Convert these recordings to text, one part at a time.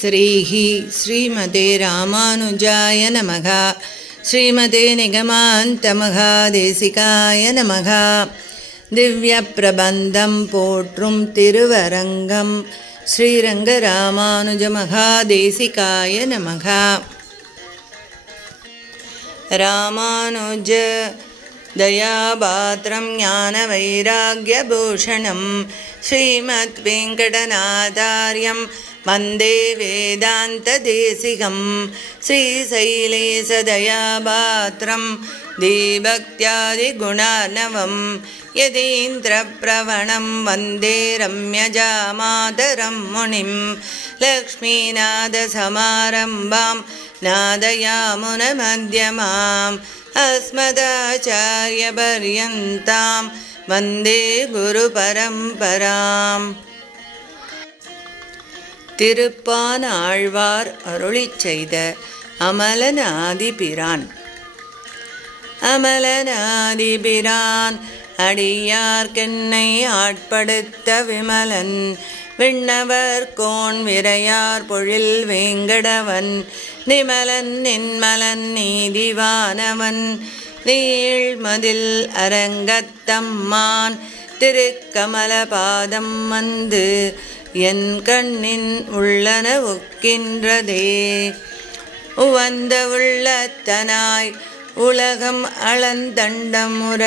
श्रीः श्रीमते रामानुजाय नमः श्रीमते निगमान्तमहादेशिकाय नमः திவ்யப்பிரபந்தம் போற்றும் திருவரங்கம் ஸ்ரீரங்கராமானுஜ மகாதேசிகாய நமக ராமானுஜ दयापात्रं ज्ञानवैराग्यभूषणं श्रीमद्वेङ्कटनाथार्यं वन्दे वेदान्तदेशिकं श्रीशैलेशदयापात्रं दिभक्त्यादिगुणनवं यदीन्द्रप्रवणं वन्दे रम्यजामातरं मुनिं लक्ष्मीनादसमारम्भां नादयामुनमध्यमाम् अस्मदाचार्यपर्यन्तां वन्दे गुरुपरम्पराम् திருப்பான ஆழ்வார் அருளி செய்த அமலனாதிபிரான். அமலனாதிபிரான் அடியார்கென்னை ஆட்படுத்த விமலன். விண்ணவர் கோன் விரையார் பொழில் வேங்கடவன். நிமலன் நின்மலன் நீதிவானவன். நீழ்மதில் அரங்கத்தம்மான். திருக்கமலபாதம் வந்து என் கண்ணின் உள்ளன ஒக்கின்றதே. உவந்த உள்ளத்தனாய் உலகம் அளந்தண்டமுற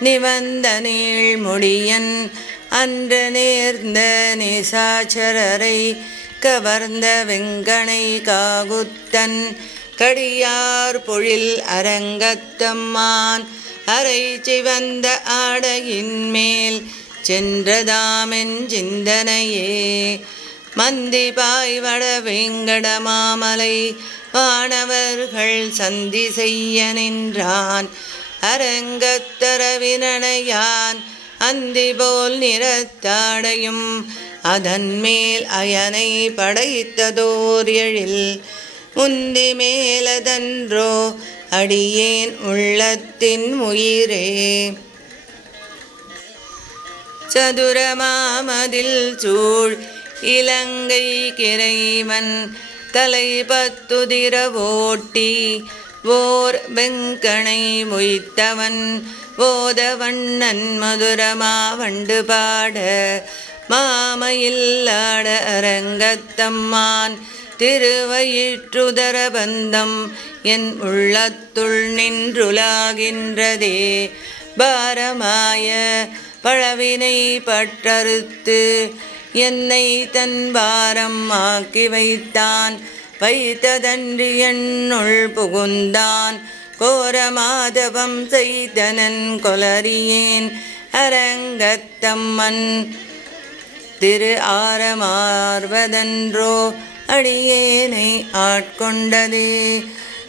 நிவந்த நீழ்மொழியன் அன்று நேர்ந்த நிசாச்சரரை கவர்ந்த வெங்கனை காகுத்தன் கடியார் பொழில் அரங்கத்தம்மான் அரை சிவந்த ஆடையின் மேல் சென்றதாமென் சிந்தனையே. மந்தி பாய்வட வேங்கட மாமலை வானவர்கள் சந்தி செய்ய நின்றான். அரங்கத்தரவினனையான் அந்தி போல் நிறத்தாடையும் அதன் மேல் அயனை படைத்ததோர் எழில் முந்தி மேலதன்றோ அடியேன் உள்ளத்தின் உயிரே. சதுரமாமதில் சூழ் இலங்கை கிரைவன் தலை பத்துதிர ஓட்டி ஓர் வெங்கணை மொய்த்தவன் போதவண்ணன் மதுரமா வண்டு பாட. மாமையில்லாட அரங்கத்தம்மான் திருவயிற்றுதர பந்தம் என் உள்ளத்துள் நின்றுலாகின்றதே. பாரமாய பழவினை பற்றறுத்து என்னை தன் பாரம் ஆக்கி வைத்தான். வைத்ததன்றி என்னுள் புகுந்தான். கோரமாதவம் செய்தனன் கொலறியேன். அரங்கத்தம்மன் திரு ஆரமார்வதன்றோ அடியேனை ஆட்கொண்டதே.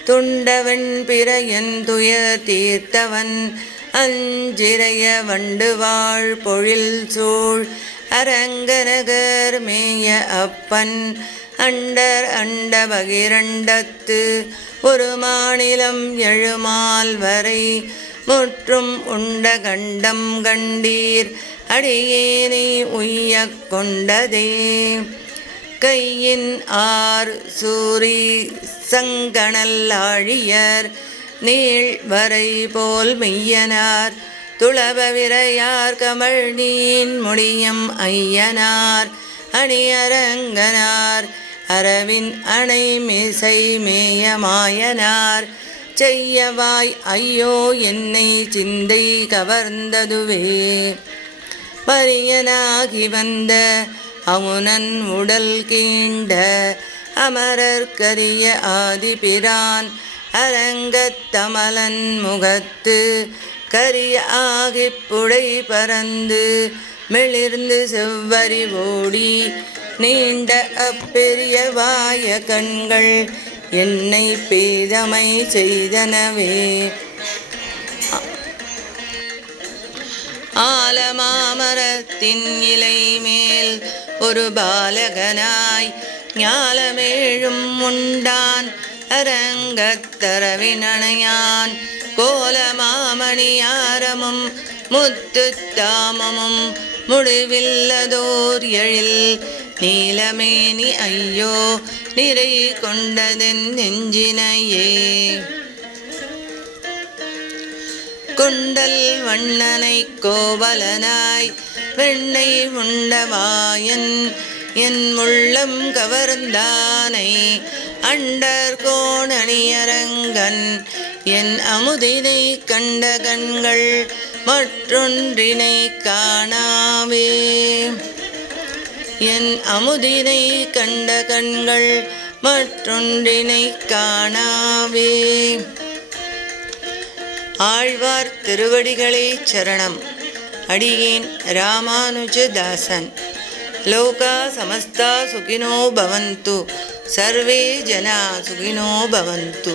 துண்டவன் பிறையன் துயர் தீர்த்தவன் அஞ்சிறைய வண்டுவாழ் பொழில் சூழ். அரங்கநகர் மேய அப்பன் அண்டர் அண்ட பகிரண்டத்து. ஒரு மாநிலம் எழுமால் வரை முற்றும் உண்ட கண்டம் கண்டீர். அடியேனை உய்ய கொண்டதே. கையின் ஆர் சூரி சங்கணல்லாழியர் நீள் வரை போல் மெய்யனார். துளப விரையார் கமழ் நீன் முடியும் ஐயனார். அணியரங்கனார் அரவின் அணை மிசை மேயமாயனார். செய்யவாய் ஐயோ என்னை சிந்தை கவர்ந்ததுவே. பரியனாகி வந்த அவுனன் உடல் கீண்ட அமரர்கரிய ஆதிபிரான் அரங்கத்தமலன் முகத்து கரிய ஆகிப் புடை பறந்து மிளிர்ந்து செவ்வரி ஓடி நீண்ட அப்பெரிய வாய கண்கள் என்னை பேதமை செய்தனவே. ஆலமாமரத்தின் இலை மேல் ஒரு பாலகனாய் ஞாலமேழும் உண்டான். அரங்கத்தரவினணையான் கோலமாமணியாரமும் முத்துத்தாமமும் முடிவில்லதோர் எழில். நீலமேனி ஐயோ நிறை கொண்டதென் நெஞ்சினையே. கொண்டல் வண்ணனை கோவலனாய் வெண்ணை உண்டவாயன் என் முள்ளம் கவர்ந்தானை அண்டர் கோணணியரங்கன் என் அமுதினை கண்ட கண்கள் மற்றொன்றினை காணாவே. என் அமுதினை கண்ட கண்கள் மற்றொன்றினை காணாவே. ஆழ்வார் திருவடிகளே சரணம். அடியேன் ராமானுஜதாசன். லோகா சமஸ்தா சுகினோ பவந்து. சர்வே ஜனா சுகினோ பவந்து.